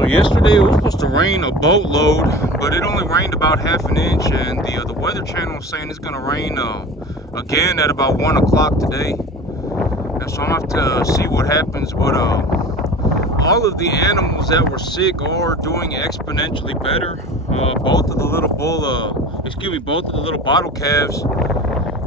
So yesterday it was supposed to rain a boatload, but it only rained about half an inch, and the weather channel was saying it's gonna rain again at about 1 o'clock today. And so I'm gonna have to see what happens. But all of the animals that were sick are doing exponentially better. Both of the little both of the little bottle calves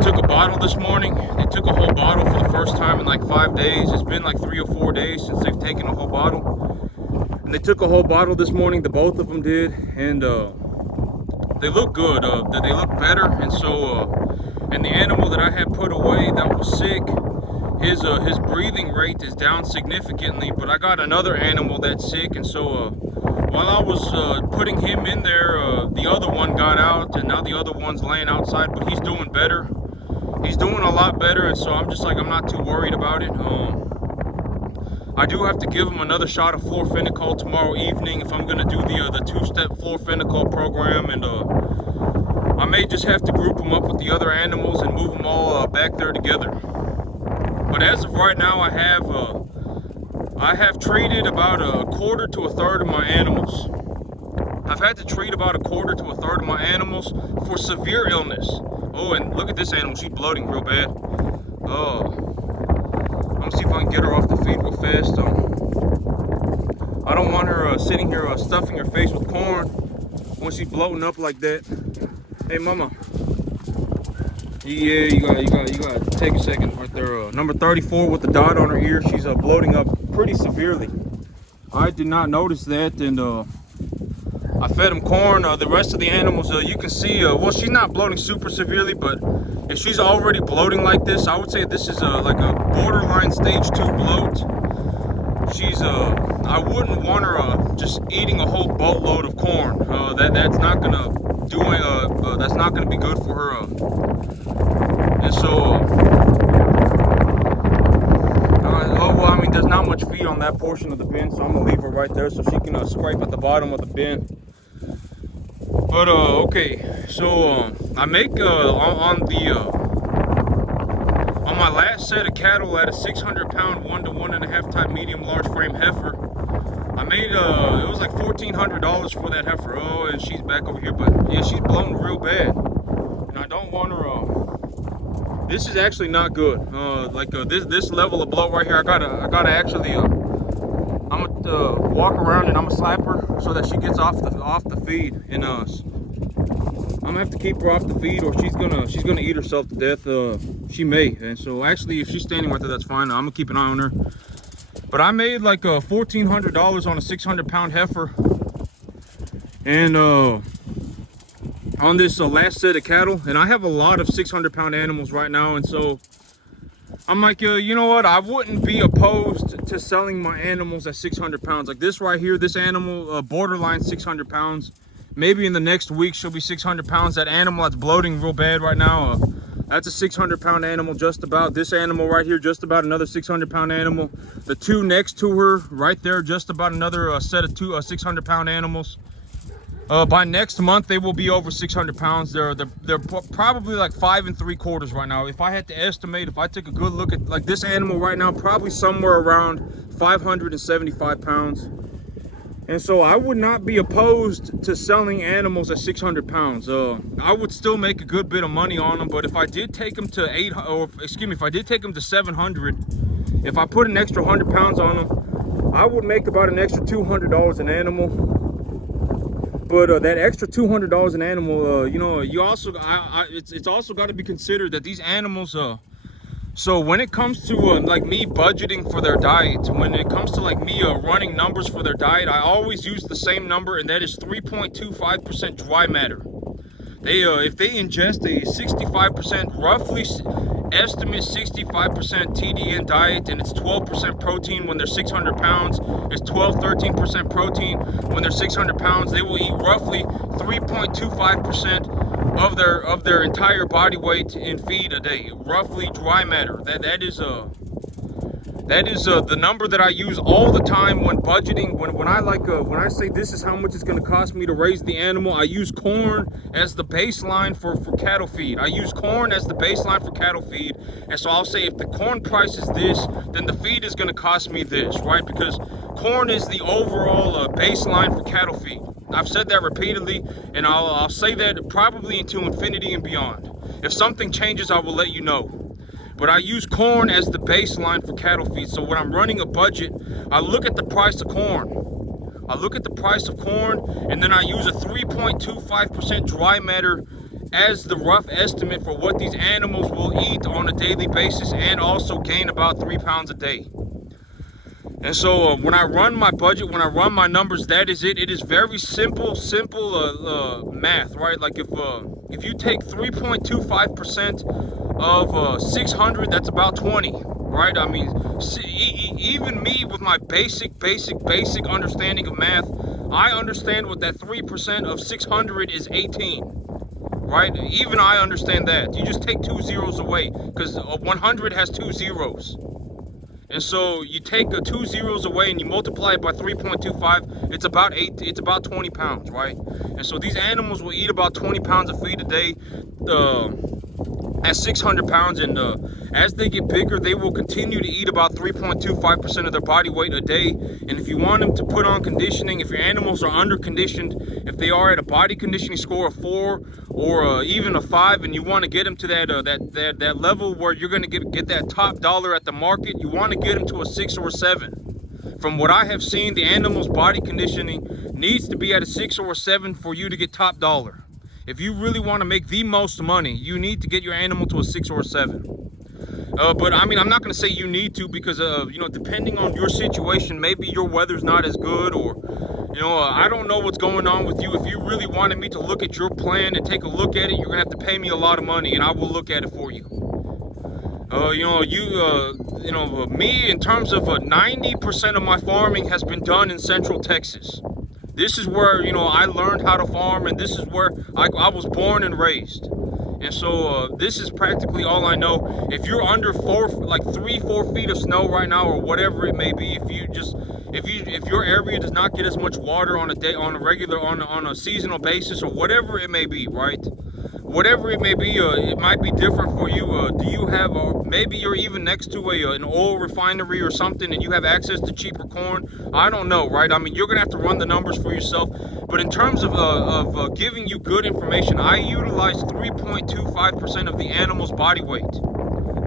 took a bottle this morning. They took a whole bottle for the first time in like 5 days. It's been like 3 or 4 days since they've taken a whole bottle. And they took a whole bottle this morning, both of them did, and they look good. They look better. And so, and the animal that I had put away that was sick, his breathing rate is down significantly. But I got another animal that's sick, and so while I was putting him in there, the other one got out, and now the other one's laying outside. But he's doing better. He's doing a lot better, and so I'm just like, I'm not too worried about it. I do have to give him another shot of fluorophenical tomorrow evening if I'm gonna do the two-step fluorophenical program, and I may just have to group them up with the other animals and move them all back there together. But as of right now, I have treated about a quarter to a third of my animals. I've had to treat about a quarter to a third of my animals for severe illness. Oh, and look at this animal, she's bloating real bad. Oh. I'm gonna see if I can get her off the feed real fast. I don't want her sitting here stuffing her face with corn when she's bloating up like that. Hey, mama. Yeah, you gotta take a second right there. Number 34 with the dot on her ear. She's bloating up pretty severely. I did not notice that, and I fed them corn. The rest of the animals, you can see, well, she's not bloating super severely, but if she's already bloating like this, I would say this is like a borderline stage 2 bloat. She's, I wouldn't want her just eating a whole boatload of corn. That's not gonna do that's not gonna be good for her. And so, oh well, I mean, there's not much feed on that portion of the bin, so I'm gonna leave her right there so she can scrape at the bottom of the bin. But okay, so I make on my last set of cattle at a 600-pound 1 to 1.5 type medium large frame heifer, I made it was like $1,400 for that heifer. Oh, and she's back over here, but yeah, she's blown real bad, and I don't want her. This is actually not good. This level of bloat right here, I gotta actually I'm gonna walk around and I'm gonna slap her so that she gets off the feed, and I'm gonna have to keep her off the feed, or she's gonna eat herself to death. She may. And so actually, if she's standing right there, that's fine. I'm gonna keep an eye on her. But I made like $1,400 on a 600-pound heifer, and on this last set of cattle, and I have a lot of 600-pound animals right now, and so I'm like, you know what? I wouldn't be opposed to selling my animals at 600 pounds. Like this right here, this animal, borderline 600 pounds. Maybe in the next week, she'll be 600 pounds. That animal that's bloating real bad right now, that's a 600-pound animal just about. This animal right here, just about another 600-pound animal. The two next to her right there, just about another set of 600-pound animals. By next month, they will be over 600 pounds. They're probably like 5 3/4 right now. If I had to estimate, if I took a good look at like this animal right now, probably somewhere around 575 pounds. And so I would not be opposed to selling animals at 600 pounds. I would still make a good bit of money on them. But if I did take them to if I did take them to 700, if I put an extra 100 pounds on them, I would make about an extra $200 an animal. But that extra $200 an animal, you know, you also, it's also got to be considered that these animals, so when it comes to like me budgeting for their diet, when it comes to like me running numbers for their diet, I always use the same number, and that is 3.25% dry matter. They, if they ingest a 65%, roughly estimate 65% TDN diet, and it's 12% protein when they're 600 pounds, it's 13% protein when they're 600 pounds, they will eat roughly 3.25% of their entire body weight in feed a day, roughly dry matter. That is the number that I use all the time when budgeting. When I say this is how much it's going to cost me to raise the animal, I use corn as the baseline for cattle feed. I use corn as the baseline for cattle feed, and so I'll say if the corn price is this, then the feed is going to cost me this, right? Because corn is the overall baseline for cattle feed. I've said that repeatedly, and I'll say that probably into infinity and beyond. If something changes, I will let you know. But I use corn as the baseline for cattle feed. So when I'm running a budget, I look at the price of corn. And then I use a 3.25% dry matter as the rough estimate for what these animals will eat on a daily basis, and also gain about 3 pounds a day. And so when I run my budget, when I run my numbers, that is it. It is very simple math, right? Like if you take 3.25% of 600, that's about 20, right? I mean, even me with my basic understanding of math, I understand what that 3% of 600 is 18, right? Even I understand that. You just take 2 zeros away, because 100 has 2 zeros. And so you take the 2 zeros away and you multiply it by 3.25, it's about 20 pounds, right? And so these animals will eat about 20 pounds of feed a day at 600 pounds, and as they get bigger, they will continue to eat about 3.25% of their body weight a day. And if you want them to put on conditioning, if your animals are under conditioned, if they are at a body conditioning score of 4 or even a 5, and you want to get them to that level where you're going to get that top dollar at the market, you want to get them to a 6 or a 7. From what I have seen, the animal's body conditioning needs to be at a 6 or a 7 for you to get top dollar. If you really want to make the most money, you need to get your animal to a 6 or a 7. But I mean, I'm not going to say you need to, because you know, depending on your situation, maybe your weather's not as good, or you know, I don't know what's going on with you. If you really wanted me to look at your plan and take a look at it, you're gonna have to pay me a lot of money, and I will look at it for you. Me, in terms of 90% of my farming has been done in Central Texas. This is where, you know, I learned how to farm, and this is where I was born and raised. And so this is practically all I know. If you're under 3-4 feet of snow right now, or whatever it may be, if your area does not get as much water on a seasonal basis, or whatever it may be, right? Whatever it may be, it might be different for you. Do you have, maybe you're even next to an oil refinery or something, and you have access to cheaper corn? I don't know, right? I mean, you're gonna have to run the numbers for yourself. But in terms of giving you good information, I utilize 3.25% of the animal's body weight.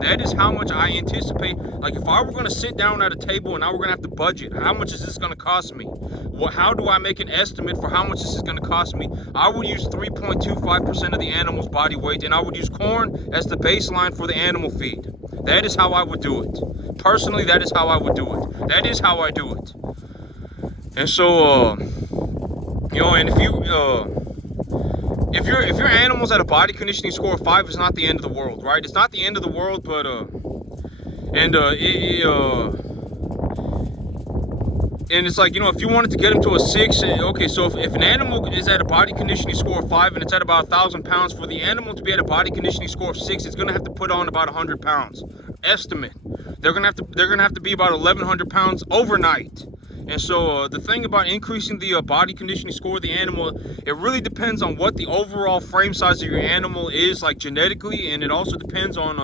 That is how much I anticipate. Like, if I were going to sit down at a table and I were going to have to budget, how much is this going to cost me? How do I make an estimate for how much this is going to cost me? I would use 3.25% of the animal's body weight, and I would use corn as the baseline for the animal feed. That is how I would do it. Personally, that is how I would do it. That is how I do it. And so, you know, and if your animal's at a body conditioning score of 5, it's not the end of the world, right? It's not the end of the world, but and it's like, you know, if you wanted to get them to a 6, okay, so if an animal is at a body conditioning score of 5 and it's at about 1,000 pounds, for the animal to be at a body conditioning score of 6, it's gonna have to put on about 100 pounds. Estimate. They're gonna have to be about 1,100 pounds overnight. And so the thing about increasing the body conditioning score of the animal, it really depends on what the overall frame size of your animal is, like genetically, and it also depends on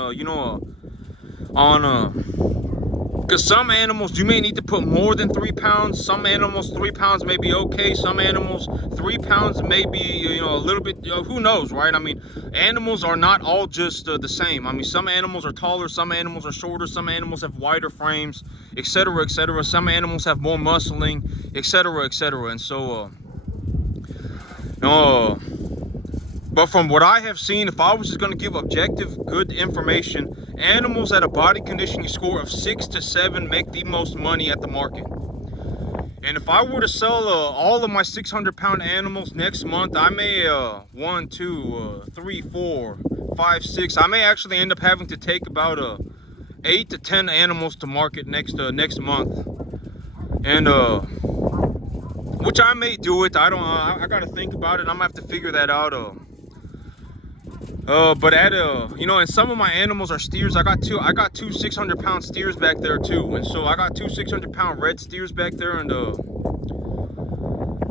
because some animals, you may need to put more than 3 pounds. Some animals, 3 pounds may be okay. Some animals, 3 pounds may be, you know, a little bit, who knows, right? I mean, animals are not all just the same. I mean, some animals are taller, some animals are shorter, some animals have wider frames, etc., etc. Some animals have more muscling, etc., etc. And so, but from what I have seen, if I was just going to give objective, good information, animals at a body conditioning score of 6 to 7 make the most money at the market. And if I were to sell all of my 600-pound animals next month, I may 1, 2, 3, 4, 5, 6. I may actually end up having to take about 8 to 10 animals to market next month, and which I may do it. I don't. I got to think about it. I'm gonna have to figure that out. But at you know, and some of my animals are steers. I got two 600-pound steers back there too, and so I got 2 600-pound red steers back there, and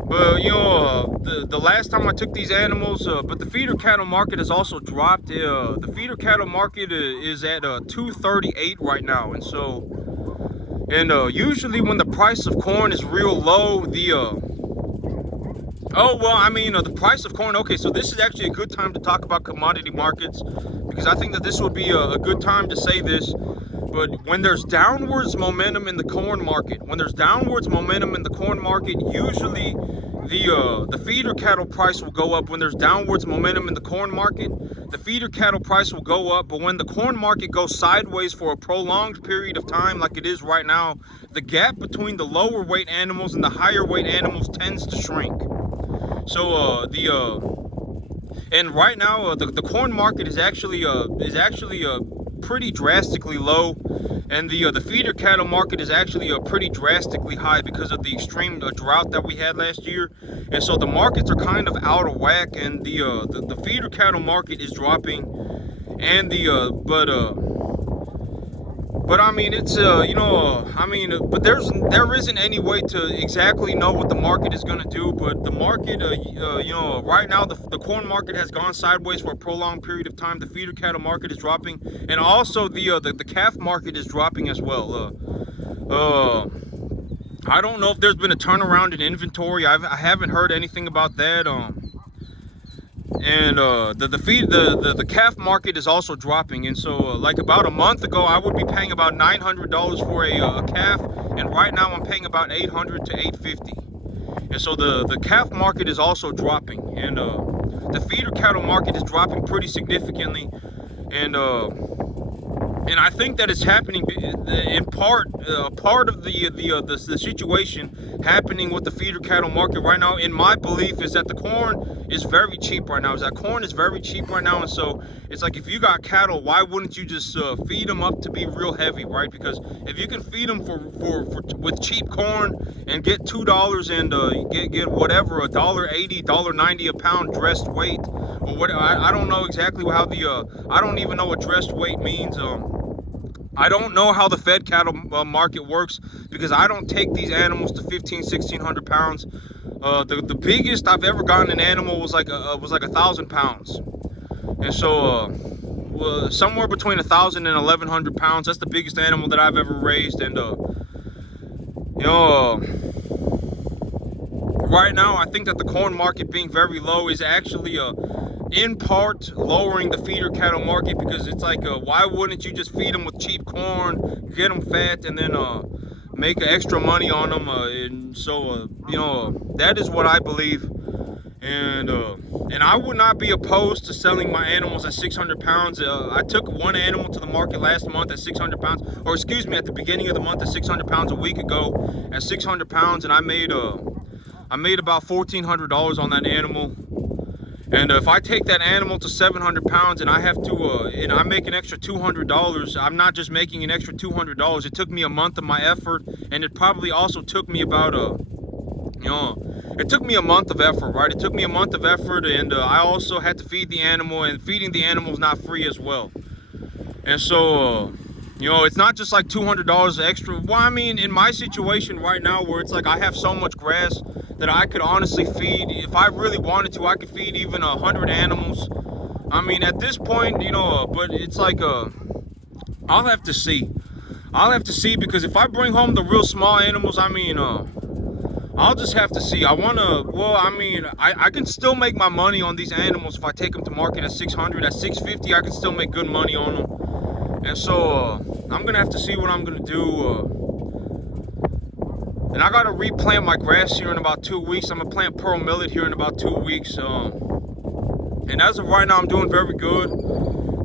but you know, the last time I took these animals, but the feeder cattle market has also dropped. The feeder cattle market is at 238 right now, and so, And usually when the price of corn is real low, the price of corn. Okay, so this is actually a good time to talk about commodity markets, because I think that this would be a good time to say this. But when there's downwards momentum in the corn market, usually the feeder cattle price will go up. When there's downwards momentum in the corn market, the feeder cattle price will go up. But when the corn market goes sideways for a prolonged period of time, like it is right now, the gap between the lower weight animals and the higher weight animals tends to shrink. So and right now the corn market is actually pretty drastically low, and the feeder cattle market is actually pretty drastically high because of the extreme drought that we had last year. And so the markets are kind of out of whack, and the feeder cattle market is dropping, and but I mean, it's but there isn't any way to exactly know what the market is going to do. But the market, right now the corn market has gone sideways for a prolonged period of time. The feeder cattle market is dropping, and also the calf market is dropping as well. I don't know if there's been a turnaround in inventory. I haven't heard anything about that. And the calf market is also dropping. And so like about a month ago, I would be paying about $900 for a calf, and right now I'm paying about $800 to $850. And so the calf market is also dropping, and the feeder cattle market is dropping pretty significantly. And I think that it's happening in part of the situation happening with the feeder cattle market right now, in my belief, is that the corn is very cheap right now. And so it's like, if you got cattle, why wouldn't you just feed them up to be real heavy, right? Because if you can feed them with cheap corn and get $2 and get whatever, $1.80, $1.90 a pound dressed weight, or what, I don't know exactly how I don't even know what dressed weight means. I don't know how the fed cattle market works, because I don't take these animals to 1,500-1,600 pounds. The biggest I've ever gotten an animal was like 1,000 pounds, and so somewhere between 1,000 and 1,100 pounds. That's the biggest animal that I've ever raised. And right now I think that the corn market being very low is actually in part lowering the feeder cattle market, because it's like, why wouldn't you just feed them with cheap corn, get them fat, and then make extra money on them? And so that is what I believe. And I would not be opposed to selling my animals at 600 pounds. I took one animal to the market last month at 600 pounds, or excuse me, at the beginning of the month at 600 pounds, a week ago at 600 pounds, and I made about $1,400 on that animal. And if I take that animal to 700 pounds and I have to, and I make an extra $200, I'm not just making an extra $200. It took me a month of my effort, and it probably also took me about it took me a month of effort, right? It took me a month of effort, and I also had to feed the animal, and feeding the animal is not free as well. And so, it's not just like $200 extra. Well, I mean, in my situation right now, where it's like I have so much grass that I could honestly feed, if I really wanted to, I could feed even 100 animals. I mean, at this point, but it's like, I'll have to see. Because if I bring home the real small animals, I mean, I'll just have to see. I can still make my money on these animals if I take them to market at 600, at 650. I can still make good money on them. And so I'm gonna have to see what I'm gonna do. And I gotta replant my grass here in about 2 weeks. I'm gonna plant pearl millet here in about 2 weeks. And as of right now, I'm doing very good.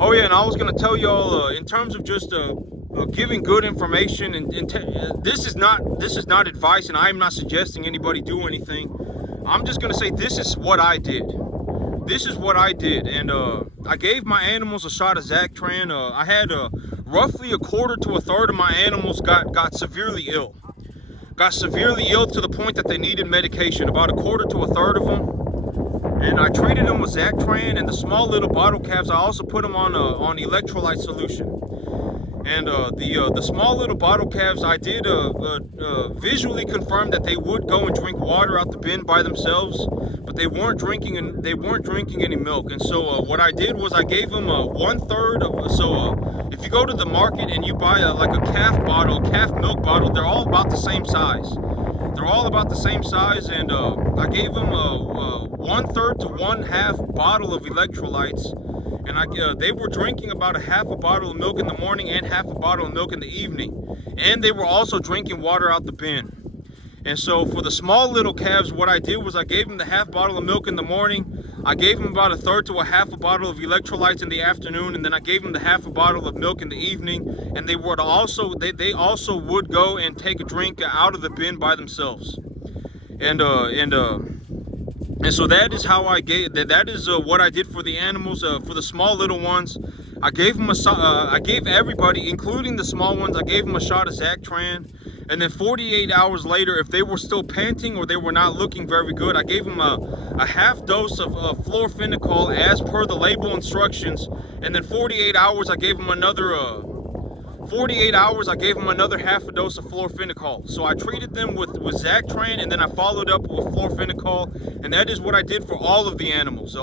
Oh yeah, and I was gonna tell y'all, in terms of just giving good information, and this is not advice, and I am not suggesting anybody do anything. I'm just gonna say this is what I did. And I gave my animals a shot of Zactran. I had roughly a quarter to a third of my animals got severely ill. To the point that they needed medication. About a quarter to a third of them. And I treated them with Zactran, and the small little bottle caps, I also put them on electrolyte solution. And the small little bottle calves, I did visually confirm that they would go and drink water out the bin by themselves, but they weren't drinking any milk. And so what I did was I gave them 1/3 of if you go to the market and you buy like a calf milk bottle, they're all about the same size. They're all about the same size, and I gave them a 1/3 to 1/2 bottle of electrolytes, and they were drinking about a half a bottle of milk in the morning and half a bottle of milk in the evening, and they were also drinking water out the bin. And so for the small little calves, what I did was I gave them the half bottle of milk in the morning. I gave them about a third to a half a bottle of electrolytes in the afternoon, and then I gave them the half a bottle of milk in the evening. And they also would go and take a drink out of the bin by themselves. And so that is how I gave. That is what I did for the animals. For the small little ones, I gave them I gave everybody, including the small ones, I gave them a shot of Zactran. And then 48 hours later, if they were still panting or they were not looking very good, I gave them a half dose of fluorophenocal as per the label instructions. And then 48 hours, I gave them another 48 hours, I gave them another half a dose of fluorophenocal. So I treated them with Zactran, and then I followed up with fluorophenocal, and that is what I did for all of the animals.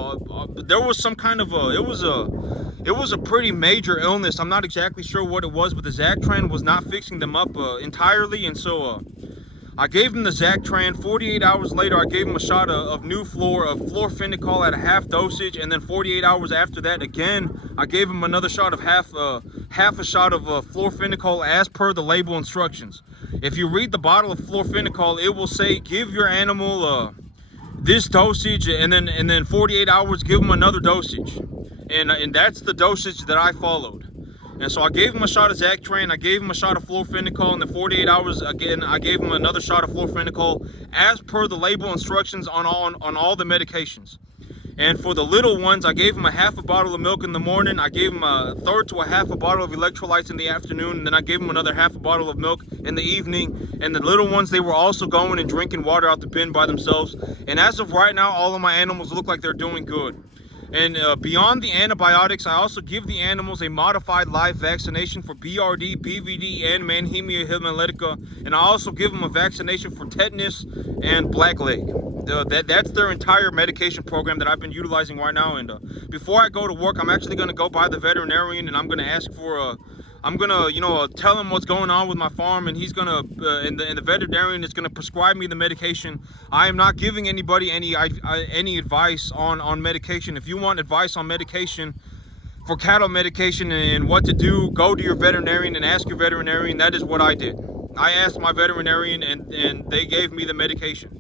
There was some kind of it was a pretty major illness. I'm not exactly sure what it was, but the Zactran was not fixing them up entirely, and so I gave them the Zactran. 48 hours later, I gave them a shot of fluorophenocal at a half dosage, and then 48 hours after that, again, I gave them another shot of half a shot of fluorophenocal as per the label instructions. If you read the bottle of fluorophenocal, it will say give your animal this dosage, and then 48 hours, give them another dosage, and that's the dosage that I followed. And so I gave him a shot of Zactran, I gave him a shot of fluorophenocal, and then 48 hours again, I gave him another shot of fluorophenocal as per the label instructions on all the medications. And for the little ones, I gave them a half a bottle of milk in the morning, I gave them a third to a half a bottle of electrolytes in the afternoon, and then I gave them another half a bottle of milk in the evening. And the little ones, they were also going and drinking water out the bin by themselves. And as of right now, all of my animals look like they're doing good. And beyond the antibiotics, I also give the animals a modified live vaccination for BRD, BVD, and Mannheimia hemolytica. And I also give them a vaccination for tetanus and blackleg. That's their entire medication program that I've been utilizing right now. And before I go to work, I'm actually going to go by the veterinarian, and I'm going to ask for I'm gonna, tell him what's going on with my farm, and he's gonna, and the veterinarian is gonna prescribe me the medication. I am not giving anybody any advice on medication. If you want advice on medication, for cattle medication and what to do, go to your veterinarian and ask your veterinarian. That is what I did. I asked my veterinarian, and they gave me the medication.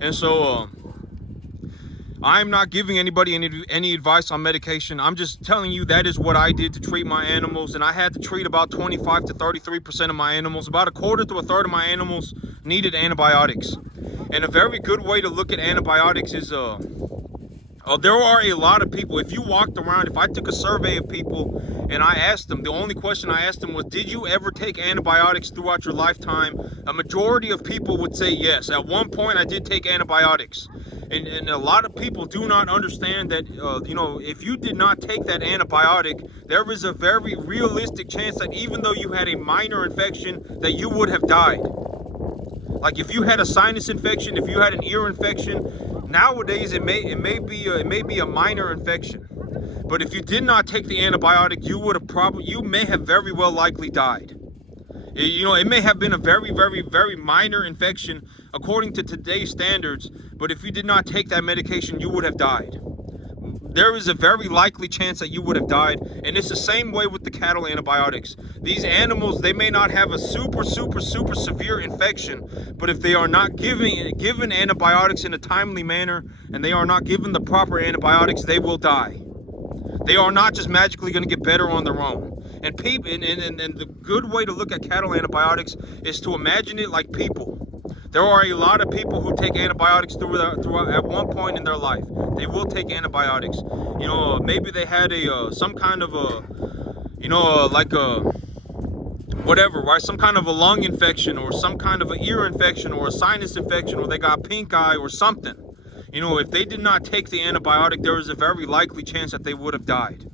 And so I'm not giving anybody any advice on medication. I'm just telling you that is what I did to treat my animals, and I had to treat about 25 to 33% of my animals. About a quarter to a third of my animals needed antibiotics. And a very good way to look at antibiotics is there are a lot of people. If you walked around, if I took a survey of people and I asked them, the only question I asked them was, did you ever take antibiotics throughout your lifetime? A majority of people would say yes. At one point, I did take antibiotics. And a lot of people do not understand that, if you did not take that antibiotic, there is a very realistic chance that even though you had a minor infection, that you would have died. Like if you had a sinus infection, if you had an ear infection, nowadays it may be a minor infection. But if you did not take the antibiotic, you may have very well likely died. It may have been a very, very, very minor infection according to today's standards, but if you did not take that medication, you would have died. There is a very likely chance that you would have died, and it's the same way with the cattle antibiotics. These animals, they may not have a super, super, super severe infection, but if they are not given antibiotics in a timely manner, and they are not given the proper antibiotics, they will die. They are not just magically going to get better on their own. And the good way to look at cattle antibiotics is to imagine it like people. There are a lot of people who take antibiotics throughout at one point in their life. They will take antibiotics. Maybe they had some kind of whatever, right? Some kind of a lung infection, or some kind of an ear infection, or a sinus infection, or they got pink eye or something. If they did not take the antibiotic, there is a very likely chance that they would have died.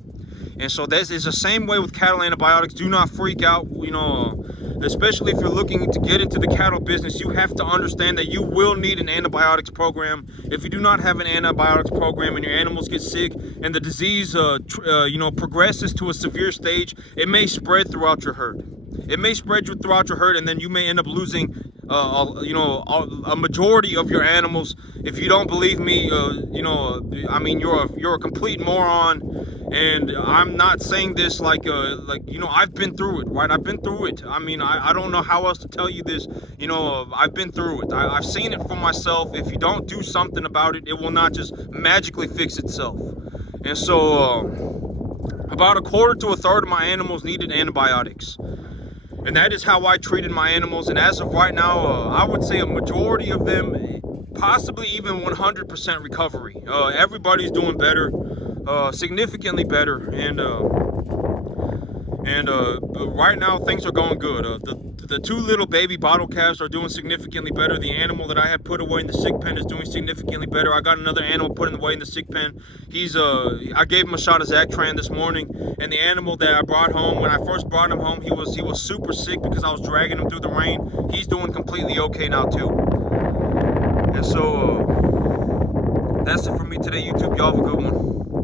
And so this is the same way with cattle antibiotics. Do not freak out, you know, especially if you're looking to get into the cattle business. You have to understand that you will need an antibiotics program. If you do not have an antibiotics program and your animals get sick and the disease you know, progresses to a severe stage, it may spread throughout your herd. It may spread throughout your herd, and then you may end up losing you know, a majority of your animals. If you don't believe me, you know, I mean, you're a complete moron. And I'm not saying this like you know, I've been through it, right? I've been through it. I mean, I don't know how else to tell you this. You know, I've been through it. I've seen it for myself. If you don't do something about it, it will not just magically fix itself. And so about a quarter to a third of my animals needed antibiotics. And that is how I treated my animals. And as of right now, I would say a majority of them, possibly even 100% recovery. Everybody's doing better, significantly better. And right now things are going good. The two little baby bottle calves are doing significantly better. The animal that I had put away in the sick pen is doing significantly better. I got another animal put away in the sick pen. I gave him a shot of Zactran this morning, and the animal that I brought home, when I first brought him home, he was super sick because I was dragging him through the rain. He's doing completely okay now too. And so that's it for me today, YouTube. Y'all have a good one.